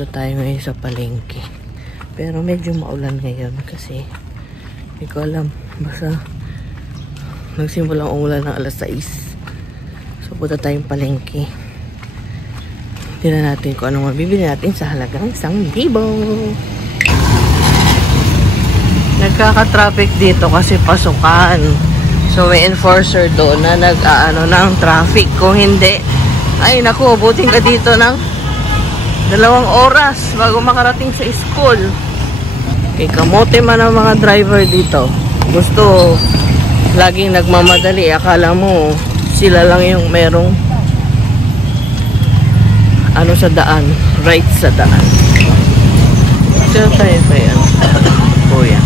Dito tayo ngayon sa palengke. Pero medyo maulan ngayon kasi hindi ko alam. Basta nagsimulang umulan ng alas 6. So punta tayong palengke. Tignan natin kung anong mabibili natin sa halagang 1,000. Nagkaka-traffic dito kasi pasukan. So may enforcer doon na nag-aano ng traffic. Kung hindi, ay naku, buting ka dito ng 2 oras bago makarating sa school. Kay kamote man ang mga driver dito. Gusto laging nagmamadali. Akala mo sila lang yung merong ano sa daan, right sa daan. So tayo pa yan. Kuya.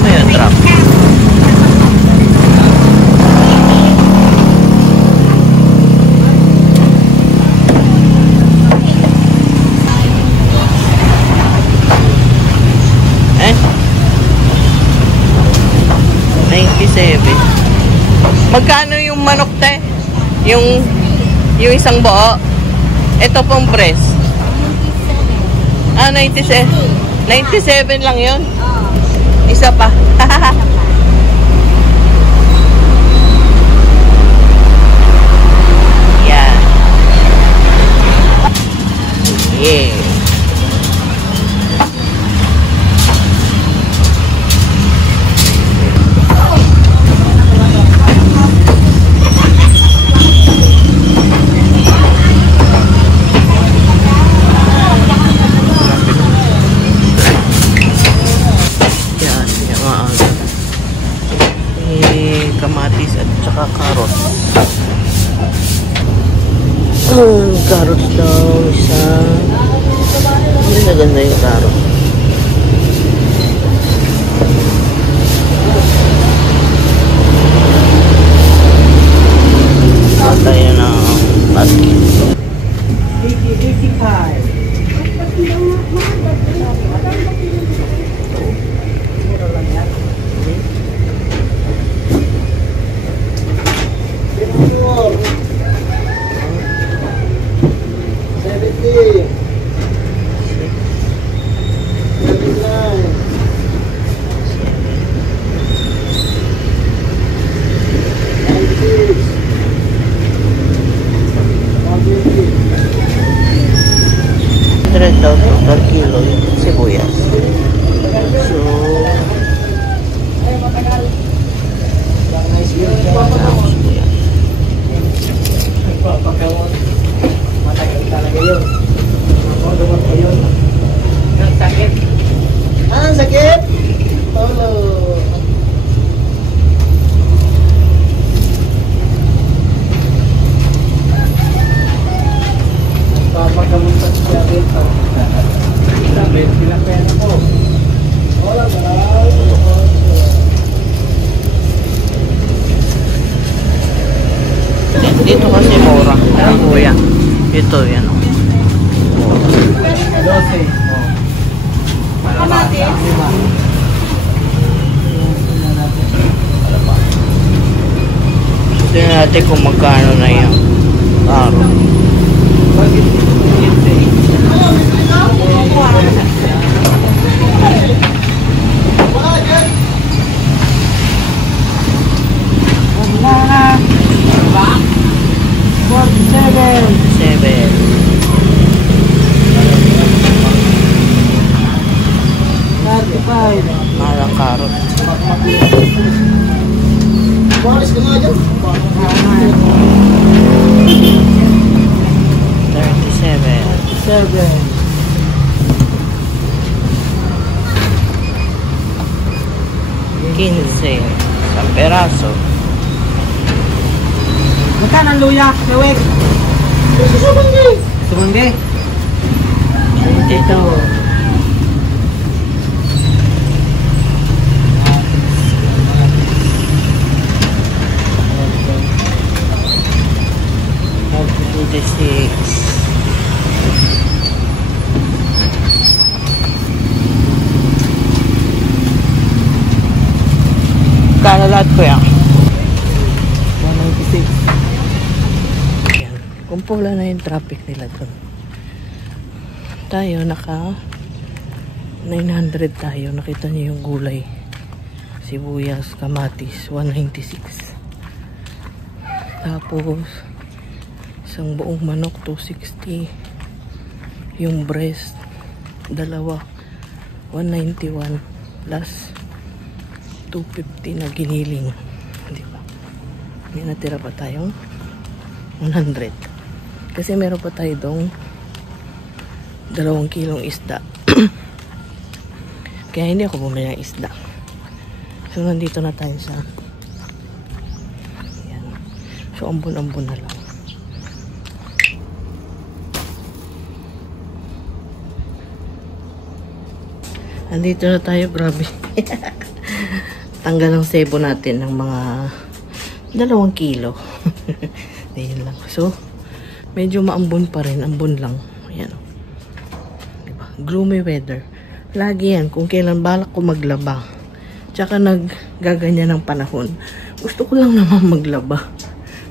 Ayan, traffic. Magkano yung manok te? Yung isang buo? Ito pong breast. 97. 97 lang yun? Isa pa. Yan. Yeah. Kamatis at saka carrots. Carrots daw isa. Hindi na ganda yung carrots. Tayo ng basket. 55. Per kilo yung sibuyas. So, sibuyas. Matagal talaga yun. Ang sakit. Ang sakit? Oh. Papagamuntan siya dito. Sabi, pinapena ko. Wala ba? Dito kasi mura. Kuya. Ito, yan. 12. Kamati. Tignan natin kung magkano na yan. Araw. Malang karot. Boris ka nga dyan. 37. 15. Isang peraso. Magkano ang luya? Lawek? Sumangge. Sumangge? 22. Kano lahat ko yan? 196. Kung pula na yung traffic nila doon. tayo naka 900 tayo. Nakita niyo yung gulay, sibuyas, kamatis, 196. Tapos isang buong manok 260. Yung breast dalawa 191 plus 250 na giniling, di ba? May natira pa tayong 100 kasi meron pa tayo dong 2 kilong isda. Kaya hindi ako bumili ng isda. So nandito na tayo sa ayan. So ambon-ambon na lang. Nandito na tayo, grabe. Tanggal ang sebo natin ng mga 2 kilo. Ayun lang. So, medyo maambon pa rin. Ambon lang. Ayan. Diba? Gloomy weather. Lagi yan. Kung kailan balak ko maglaba. Tsaka naggaganyan ng panahon. Gusto ko lang naman maglaba.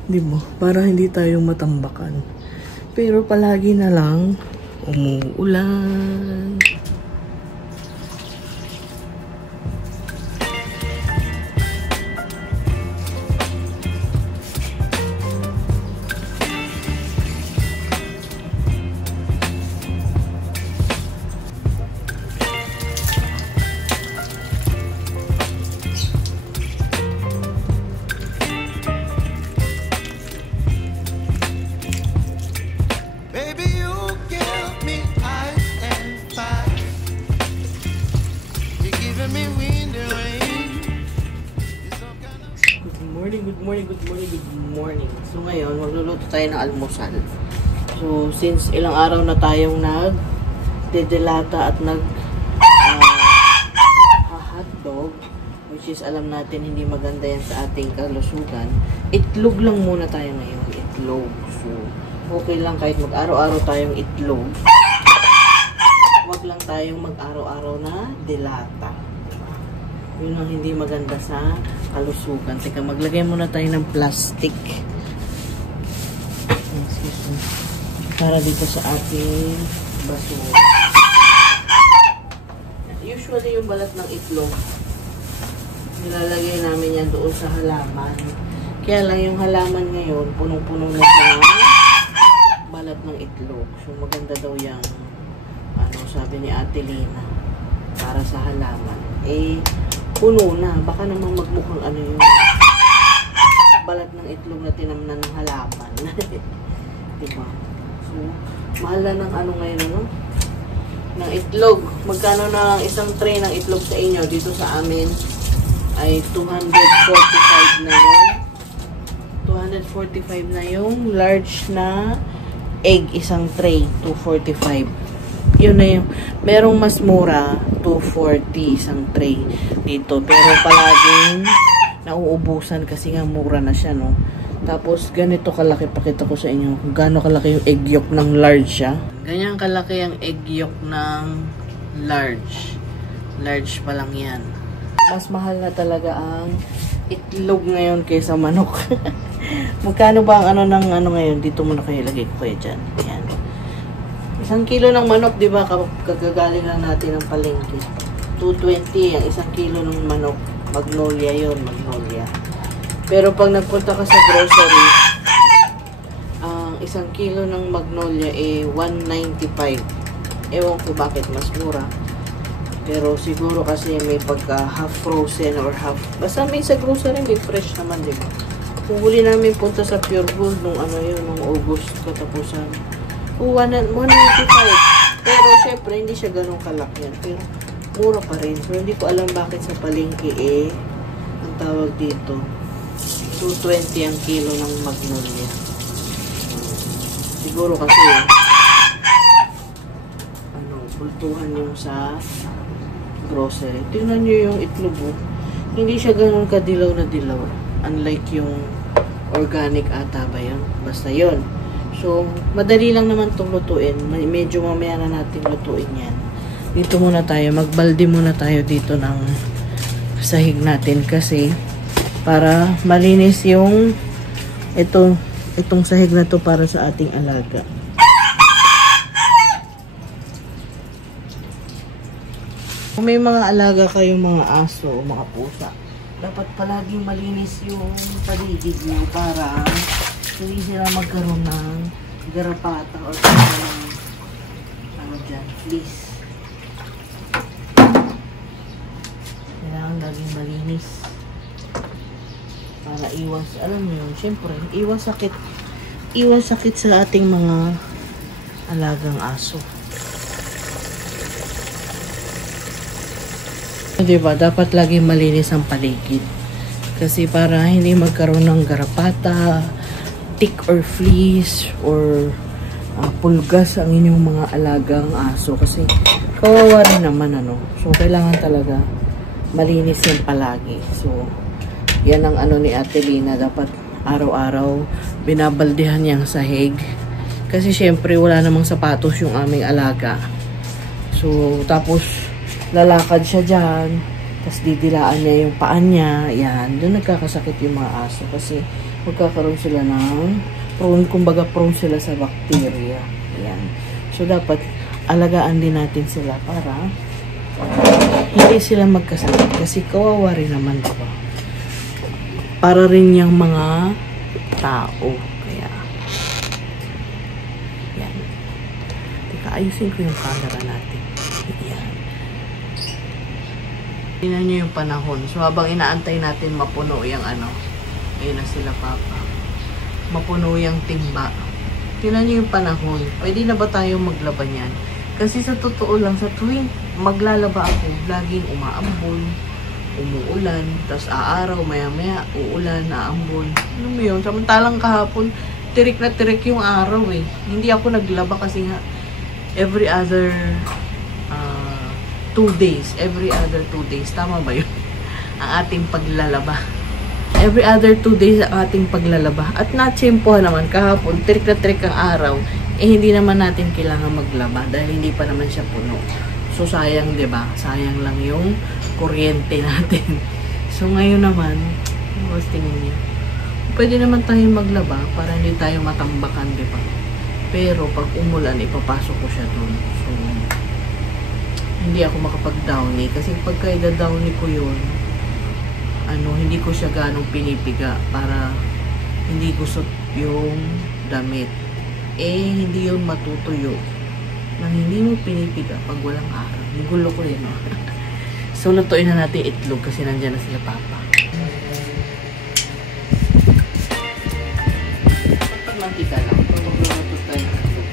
Diba? Para hindi tayo matambakan. Pero palagi na lang umuulan. Good morning. So ngayon, magluluto tayo ng almusal. So since ilang araw na tayong nagdedelata at hotdog, which is alam natin hindi maganda yan sa ating kalusugan, itlog lang muna tayo ngayon. Itlog. So okay lang kahit mag-araw-araw tayong itlog. Huwag lang tayong mag-araw-araw na delata. Yun ang hindi maganda sa kalusugan. Teka, maglagay muna tayo ng plastic. Excuse me. Para dito sa ating basura. Usually yung balat ng itlog, nilalagay namin yan doon sa halaman. Kaya lang yung halaman ngayon, punong-punong na siya ng balat ng itlog. So maganda daw yung, sabi ni Ate Lina, para sa halaman. Puno na. Baka namang magmukhang yung balat ng itlog na tinamnan ng halaman. Diba? So, mahal na ng ngayon, ng itlog. Magkano na ang isang tray ng itlog sa inyo? Dito sa amin ay 245 na yun. 245 na yung large na egg, isang tray, 245. Yun na yung, merong mas mura, 240 isang tray dito. Pero palaging nauubusan kasi nga mura na siya, no? Tapos, ganito kalaki, pakita ko sa inyo kung gaano kalaki yung egg yolk ng large siya. Ganyan kalaki ang egg yolk ng large. Large pa lang yan. Mas mahal na talaga ang itlog ngayon kaysa manok. Magkano ba ang ngayon? Dito muna kayo, lagay ko kayo dyan. Ayan. 1 kilo ng manok, di ba? Kagagaling lang natin ng palengke. 220 ang 1 kilo ng manok. Magnolia yun, Magnolia. Pero pag nagpunta ka sa grocery, ang 1 kilo ng Magnolia 195. Ewan ko bakit mas mura. Pero siguro kasi may pagka half frozen or half. Basta may sa grocery, may fresh naman, di ba? Kung huli namin punta sa Pure Gold nung nung August katapusan. 195. Pero syempre, hindi siya ganun kalaki yan. Pero mura pa rin. So, hindi ko alam bakit sa palengke ang tawag dito. 220 ang kilo ng Magnolia. Siguro kasi bultuhan yung sa grocery. Tingnan nyo yung itlog. Hindi siya ganun kadilaw na dilaw. Unlike yung organic ata ba yun? Basta yun. So, madali lang naman itong lutuin. Medyo mamaya na natin lutuin yan. Dito muna tayo. Magbalde muna tayo dito ng sahig natin kasi para malinis yung itong sahig na to para sa ating alaga. Kung may mga alaga kayong mga aso o mga pusa, dapat palaging malinis yung paligid nyo para hindi sila magkaroon ng garapata o ano dyan, fleas. Kailangan laging malinis para iwas, alam mo yun, syempre, iwas sakit sa ating mga alagang aso. Diba? Dapat lagi malinis ang paligid. Kasi para hindi magkaroon ng garapata, tick or fleas, or pulgas ang inyong mga alagang aso. Kasi kawawa rin naman, ano. So, kailangan talaga malinis yan palagi. So, yan ang ano ni Ate Lina. Dapat araw-araw binabaldihan niyang sahig. Kasi syempre, wala namang sapatos yung aming alaga. So, tapos lalakad siya dyan, tapos didilaan niya yung paan niya, yan, doon nagkakasakit yung mga aso kasi magkakaroon sila ng prone sila sa bacteria, yan. So, dapat alagaan din natin sila para hindi sila magkasakit kasi kawawa rin naman, diba? Para rin yung mga tao, kaya yan. Teka, ayusin ko yung camera natin. Yan. Tingnan nyo yung panahon. So, habang inaantay natin mapuno yung ano, ayun na sila papa. Mapuno yung timba. Tingnan nyo yung panahon. Pwede na ba tayong maglaban yan? Kasi sa totoo lang, sa tuwing maglalaba ako, laging umaambon, umuulan, tapos aaraw, maya-maya, uulan, aambon. Ano mo yun? Samantalang kahapon, tirik na tirik yung araw eh. Hindi ako naglaba kasi nga, every other 2 days. Every other 2 days. Tama ba yun? Ang ating paglalaba. Every other 2 days ang ating paglalaba. At natsimpuhan naman kahapon, tirik na tirik ang araw, eh hindi naman natin kailangan maglaba dahil hindi pa naman siya puno. So sayang, 'di ba? Sayang lang yung kuryente natin. So ngayon naman, mas tingin niyo. Pwede naman tayong maglaba para hindi tayo matambakan, 'di ba? Pero pag umulan, ipapasok ko siya doon. So hindi ako makapag-downy kasi pagka i-downy ko yun, hindi ko siya ganong pinipiga para hindi gusot yung damit. Hindi yun matutuyo nang hindi mo pinipiga pag walang araw. Gulo ko yun. So, lutuin na natin itlog kasi nandyan na sila papa. Mantika lang. Ito magluluto tayo ng itlog.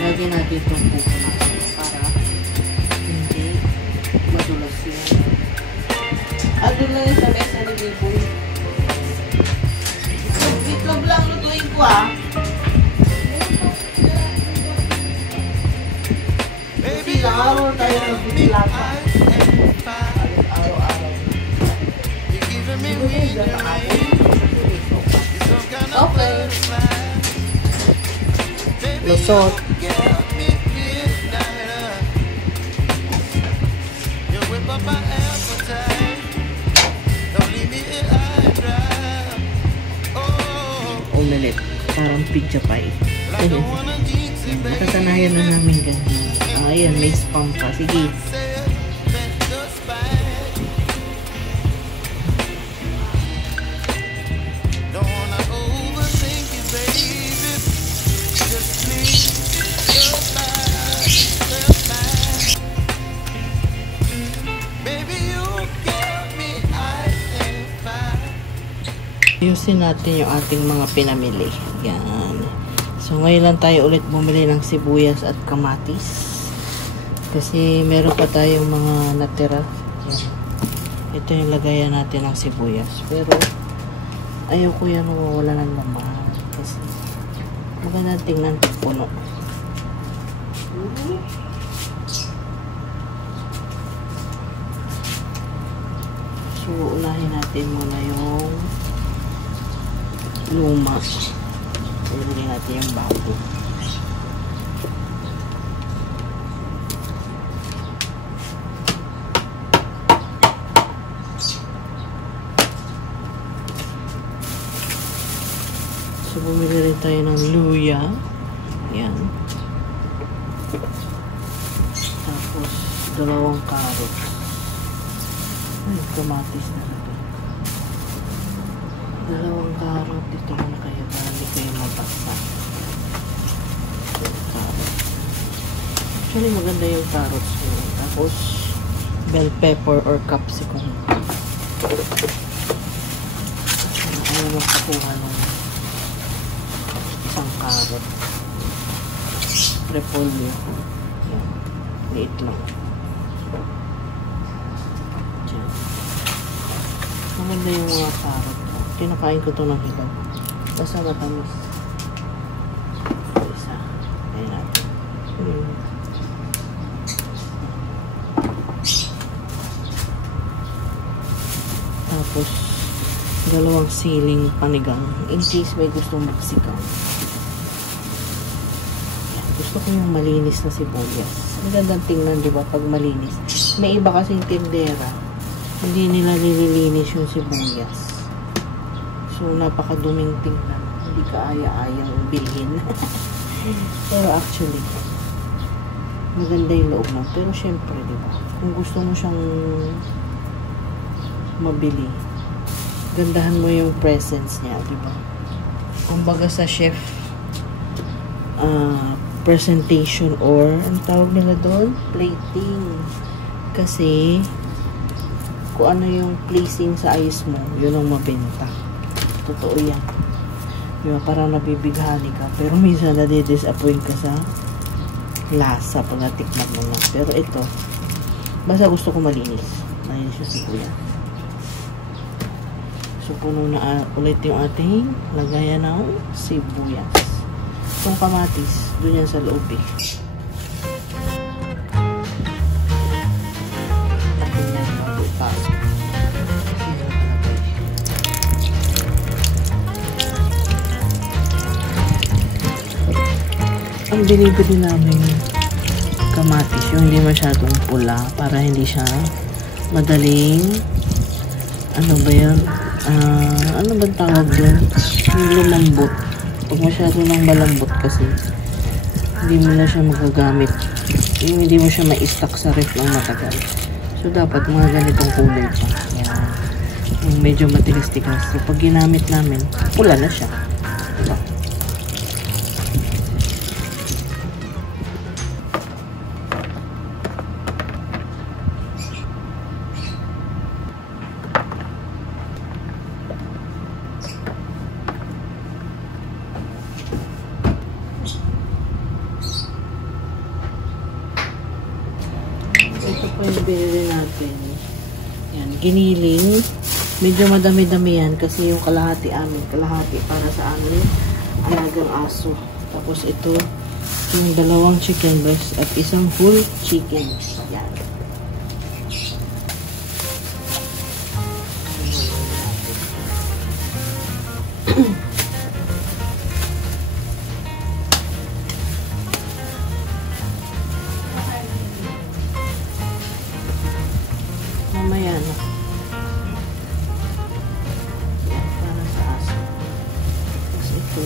Lagyan natin itong puso natin para hindi madulas yun. Doon lang yun sa mesa ni Biboy. Itlog lang lutuin ko Kasi araw tayo nagpipilata. Araw-araw. Okay. Lusot. Ulit. Parang pizza pie. Nakasanayan na namin ganyan. Ayan, may spam pa. Sige. Ayusin natin yung ating mga pinamili. Yan. So, ngayon lang tayo ulit bumili ng sibuyas at kamatis. Kasi meron pa tayong mga natira. Yan. Ito yung lagayan natin ng sibuyas. Pero, ayaw ko yan mawawala ng laman. Kasi, maganda tingnan puno. So, unahin natin muna yung luma. Ilagay natin yung bago. So, bumili rin tayo ng luya. Yan. Tapos, 2 carrots. Ay, kamatis na ito. 2 carrot. Ito muna kayo para hindi kayo mabasa. Carrot. Actually, maganda yung carrots nyo. Tapos, bell pepper or capsicum. Ayaw magpakuha ng isang carrot. Repolyo. Yan. Liit lang. Diyan. Maganda yung mga carrot. Kinakain ko ito ng hilaw. Basta matamis. Isa. Ayan natin. Tapos, 2 siling panigang. In case may gustong magsikaw. Yan. Gusto ko yung malinis na sibuyas. Magandang tingnan, di ba? Pag malinis. May iba kasing tindera. Hindi nila nililinis yung sibuyas. So, napakaduming tingnan. Hindi ka aya-ayang bilhin. Pero actually, maganda yung loob mo. Pero syempre, di ba? Kung gusto mo siyang mabili, gandahan mo yung presence niya, di ba? Kumbaga sa chef, presentation or, ang tawag nila doon? Plating. Kasi, kung ano yung placing sa eyes mo, yun ang mabenta. Totoo yan. Diba, parang nabibighani ka. Pero minsan nadi-disappoint ka sa lasa pag natikman mo na. Pero ito, basta gusto ko malinis. Malinis yung sibuyas. So, puno na ulit yung ating lagayan ng sibuyas. Itong kamatis, doon yan sa loob eh. Ang binibili namin kamatis, yung hindi masyadong pula para hindi siya madaling, ano ba yan? Ano ba tawag doon? Yung lumambot. Pag masyado nang malambot kasi, hindi mo na siya magagamit. Yung hindi mo siya ma-stock sa ref ng matagal. So, dapat mga ganitong kulay pa. Yan. Yung medyo matigas-tigas. So, pag ginamit namin, pula na siya. Diba? Ito po yung binili natin. Yan, giniling. Medyo madami-dami yan kasi yung kalahati amin. Kalahati para sa amin. Alagang aso. Tapos ito, yung 2 chicken breast at isang full chicken. Yan. Mamaya na. Yan, para sa aso. Tapos ito.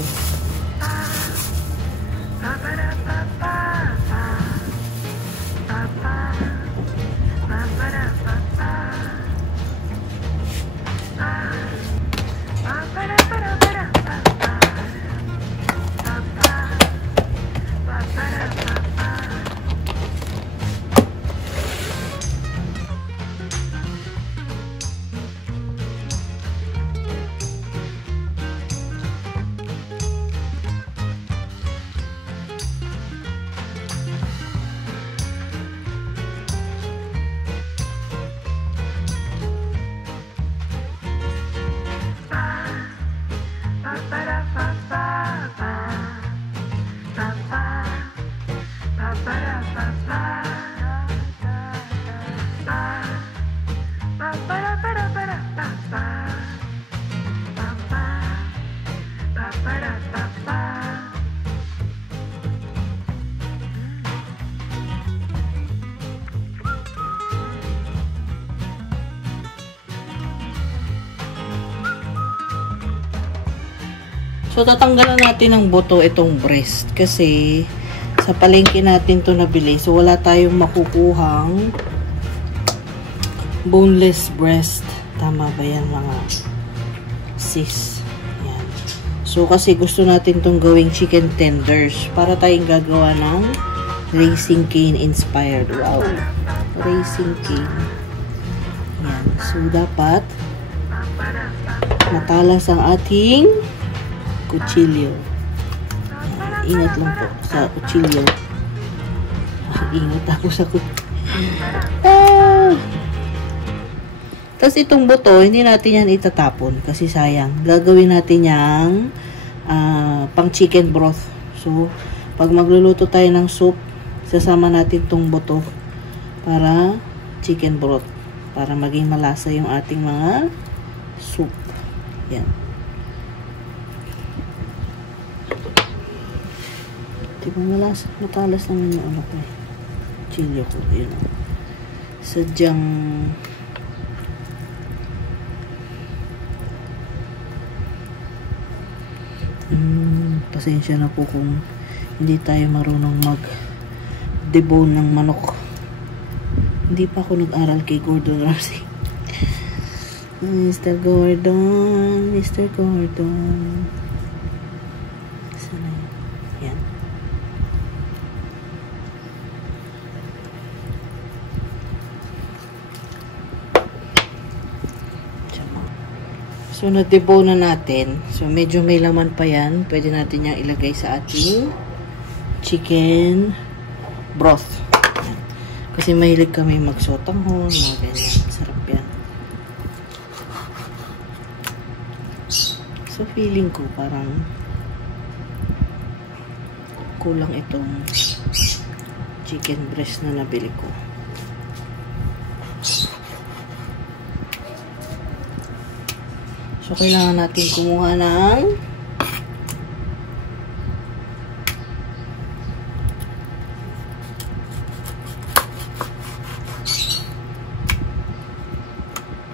So, tatanggalan natin ng buto itong breast. Kasi, Sa palengke natin to nabili. So, wala tayong makukuhang boneless breast. Tama ba yan mga sis? Yan. So, kasi gusto natin tong gawing chicken tenders para tayong gagawa ng Racing Cane inspired. Wow! Racing Cane. Yan. So, dapat matalas ang ating kutsilyo. Ingat lang po sa kutsilyo. Ingat ako sa kutsilyo. Tapos itong buto, hindi natin yan itatapon kasi sayang. Gagawin natin yang pang chicken broth. So, pag magluluto tayo ng soup, sasama natin itong buto para chicken broth. Para maging malasa yung ating mga soup. Yan. Diba malasa? Matalas naman yung ano ko eh. Chili ko. Yun. Sadyang pasensya na po kung hindi tayo marunong mag-debone ng manok. Hindi pa ako nag-aral kay Gordon Ramsay. Mr. Gordon, Mr. Gordon. Sana yan. Yan. So, na-debone na natin. So, medyo may laman pa yan. Pwede natin yung ilagay sa ating chicken broth. Kasi mahilig kami magsotanghon, mga ganyan. Sarap yan. So, feeling ko parang kulang itong chicken breast na nabili ko. So, kailangan natin kumuha ng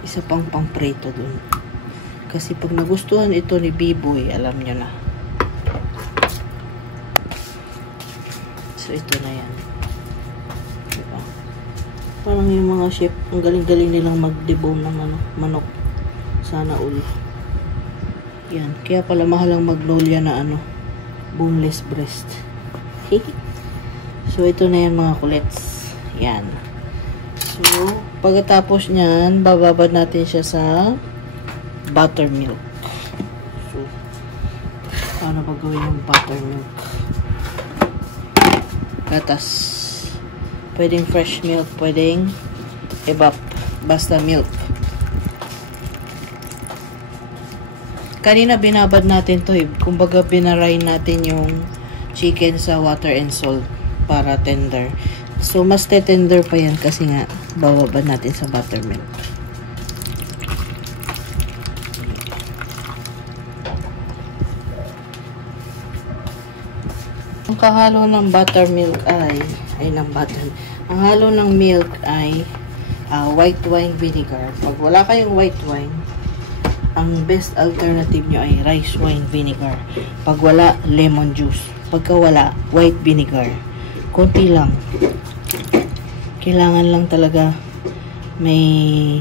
isa pang pang-preto dun. Kasi pag nagustuhan ito ni B-Boy, alam nyo na. So, ito na yan. Diba? Parang yung mga chef, ang galing-galing nilang mag-debone ng manok. Sana all. Yan. Kaya pala mahal ang Magnolia na boneless breast. So, ito na yan mga kulets. Yan. So, pagkatapos nyan, bababad natin siya sa buttermilk. So, paano ba gawin yung buttermilk? Gatas. Pwedeng fresh milk, pwedeng evap. Basta milk. Kanina binabad natin to eh. Kumbaga binaray natin yung chicken sa water and salt para tender. So, mas tender pa yan kasi nga bababad natin sa buttermilk. Ang kahalo ng buttermilk ang halo ng milk ay white wine vinegar. Pag wala kayong white wine, ang best alternative nyo ay rice wine vinegar. Pag wala, lemon juice. Pagka wala, white vinegar. Konti lang. Kailangan lang talaga may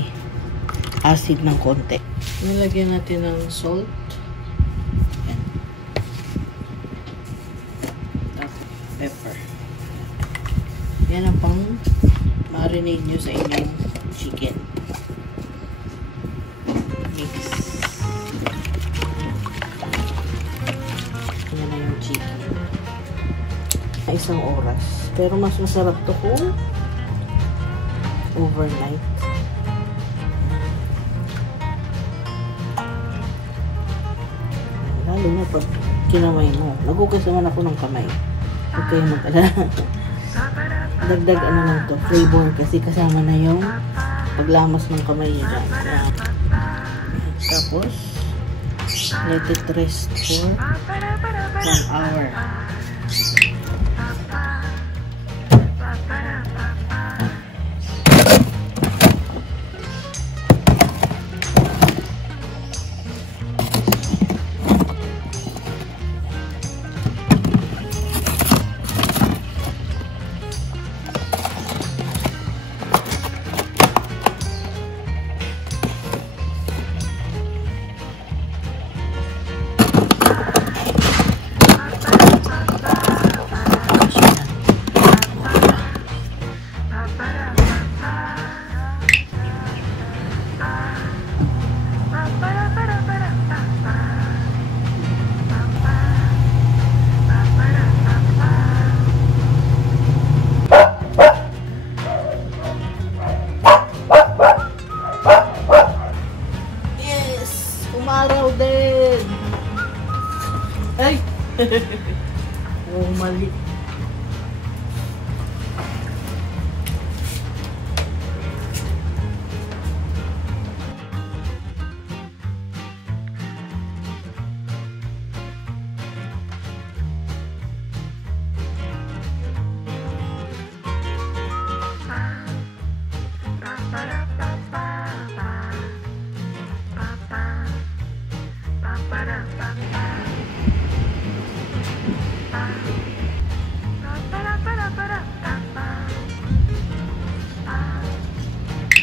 acid ng konti. Nilagyan natin ng salt. Yan. Tapos pepper. Yan ang pang marinate nyo sa inyong chicken. Mix. Yan na yung chicken. Isang oras. Pero mas masarap to kung overnight. Lalo na pag kinamay mo. Nagugas naman ako ng kamay. Huwag kayo mag-alala. Dagdag lang to. Flavor kasi kasama na yung paglamas ng kamay nyo dyan. Tapos, let it rest for 1 hour.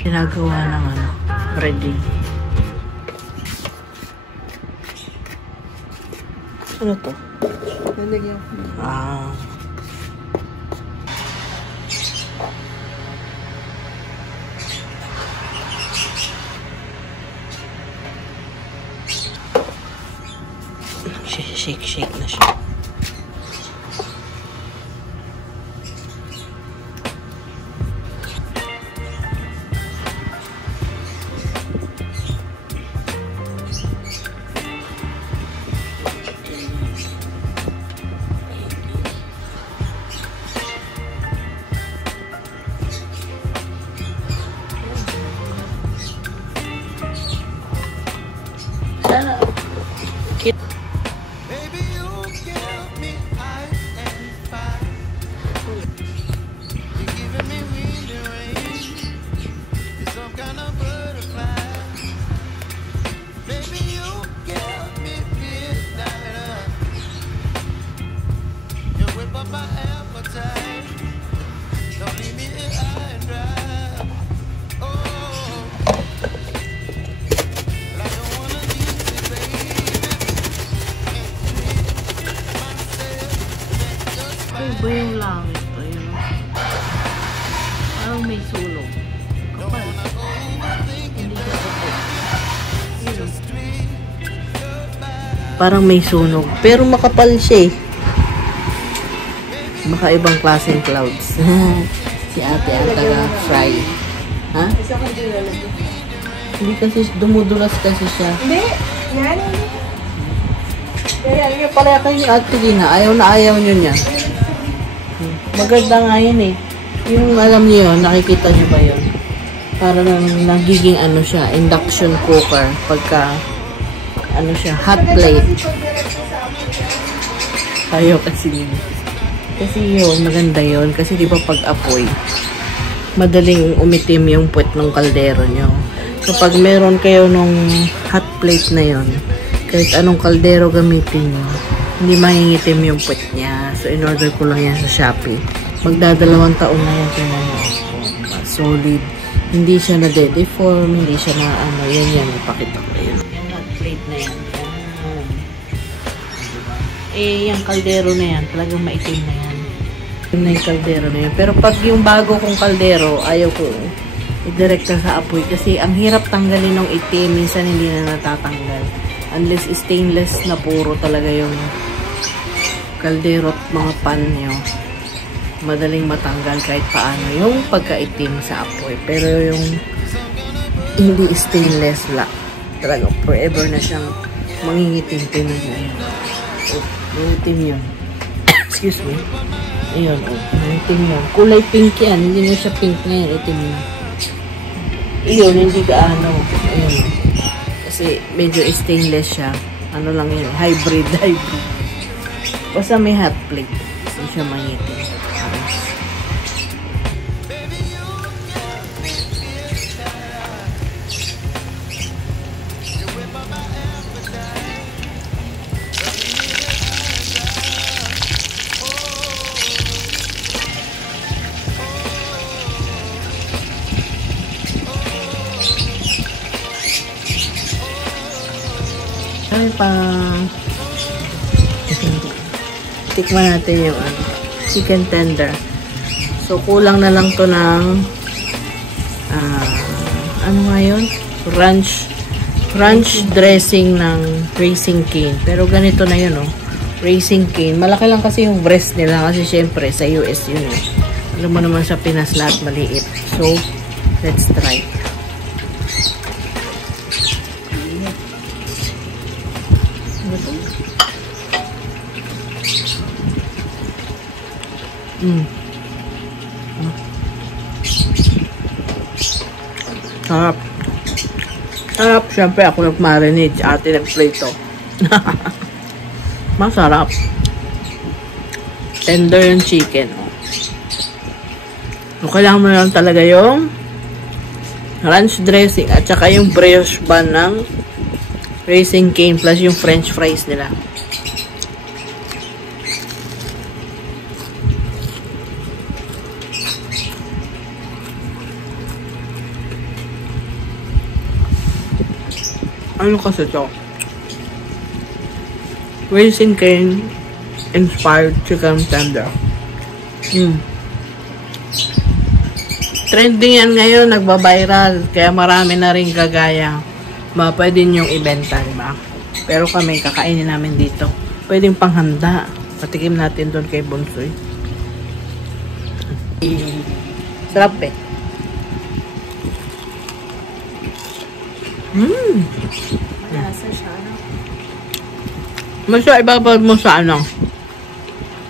Ginagawa ng ano, breading. Ano to? Lalagyan. Ah. Shake na siya. Iba yung langit. Ayun. Parang may sulong. Kapal. Hindi ka kapal. Parang may sunog. Pero makapal siya eh. Baka ibang klaseng clouds. Si ate ang taga-fry. Ha? Hindi kasi dumudulas kasi siya. Hindi. Yan. Kaya yun pala kayo ni Ate Gina. Ayaw na ayaw nyo niya. Maganda nga yun eh. Yung alam niyo yun, nakikita niyo ba yun? Para nagiging ano siya, induction cooker. Pagka, ano siya, hot plate. Ayaw kasi yun. Kasi yun, maganda yun. Kasi di ba pag apoy, madaling umitim yung puwet ng kaldero nyo. Kapag meron kayo nung hot plate na yun, kahit anong kaldero gamitin nyo, hindi mahingitim yung puwet niya. So, in-order ko lang yan sa Shopee. Magdadalawang taon na yan. Tingnan mo. Solid. Hindi siya na-deform. Hindi siya na ano. Yan. Ipakita ko yan. Yung hot plate na yan. Yung kaldero na yan. Talagang maitim na yan. Yun na yung kaldero na yan. Pero pag yung bago kong kaldero, ayaw ko i-direkta sa apoy. Kasi ang hirap tanggalin ng itim. Minsan hindi na natatanggal. Unless stainless na puro talaga yung kaldero at mga pan nyo. Madaling matanggal kahit paano yung pagkaitim sa apoy. Pero yung hindi stainless la. Talaga forever na siyang mangingitim-tim na yun. Oh, mangitim yun. Excuse me. Ayun, oh, mangitim yun. Kulay pink yan. Hindi na siya pink ngayon. Itim na. Ayun, hindi ka ano. Ayun. Kasi medyo stainless siya. Ano lang yun, hybrid. Basta may hot plate. Hindi siya mangitim. Ay, tikman natin yung chicken tender. So, kulang na lang to ng ano nga yun? Ranch dressing ng Raising Cane. Pero ganito na yun, oh. Raising Cane. Malaki lang kasi yung breast nila kasi syempre sa US yun, eh. Alam mo naman sa Pinas lahat maliit. So, let's try. Sarap. Sarap. Siyempre ako nag-marinate. Si ate nag-plate to. Masarap. Tender yung chicken. So, kailangan mo lang talaga yung ranch dressing at saka yung brioche bun ng Raising Cane plus yung french fries nila. Ano kasi to? Raisin cane inspired chicken tender. Trending yan ngayon, nagba-viral. Kaya marami na rin kagaya. Pwede nyong ibenta, diba? Pero kami, kakainin namin dito. Pwedeng panghanda. Patikim natin doon kay Bonsoy. Sarap eh. Malasa siya, ano? Mas ibabad mo sa ano?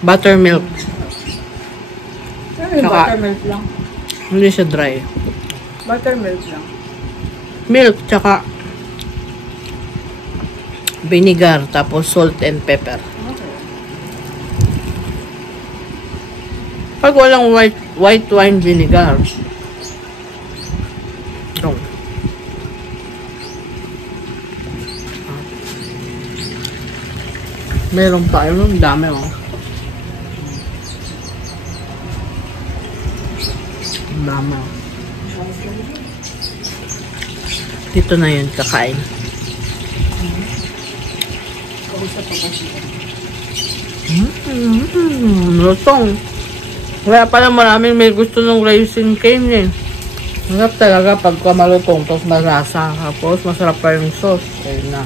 Buttermilk. Pero yung Saka- buttermilk lang. Hindi siya dry. Buttermilk lang. Milk, tsaka vinegar, tapos salt and pepper. Okay. Pag walang white wine vinegar. Ito. Meron pa. Ang dami oh. Ang dami oh. Dito na yun, kakain. Kausap pa kasi. Lutong. Kaya pala maraming may gusto ng raisin cane eh. Masarap talaga pagka malutong, tapos malasa. Tapos masarap pa yung sauce. Ayun na.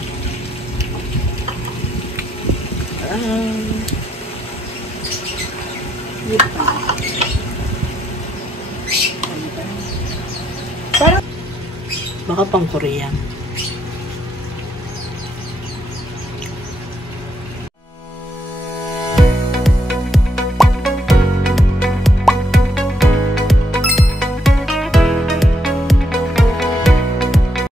Parang Baka pang Korean.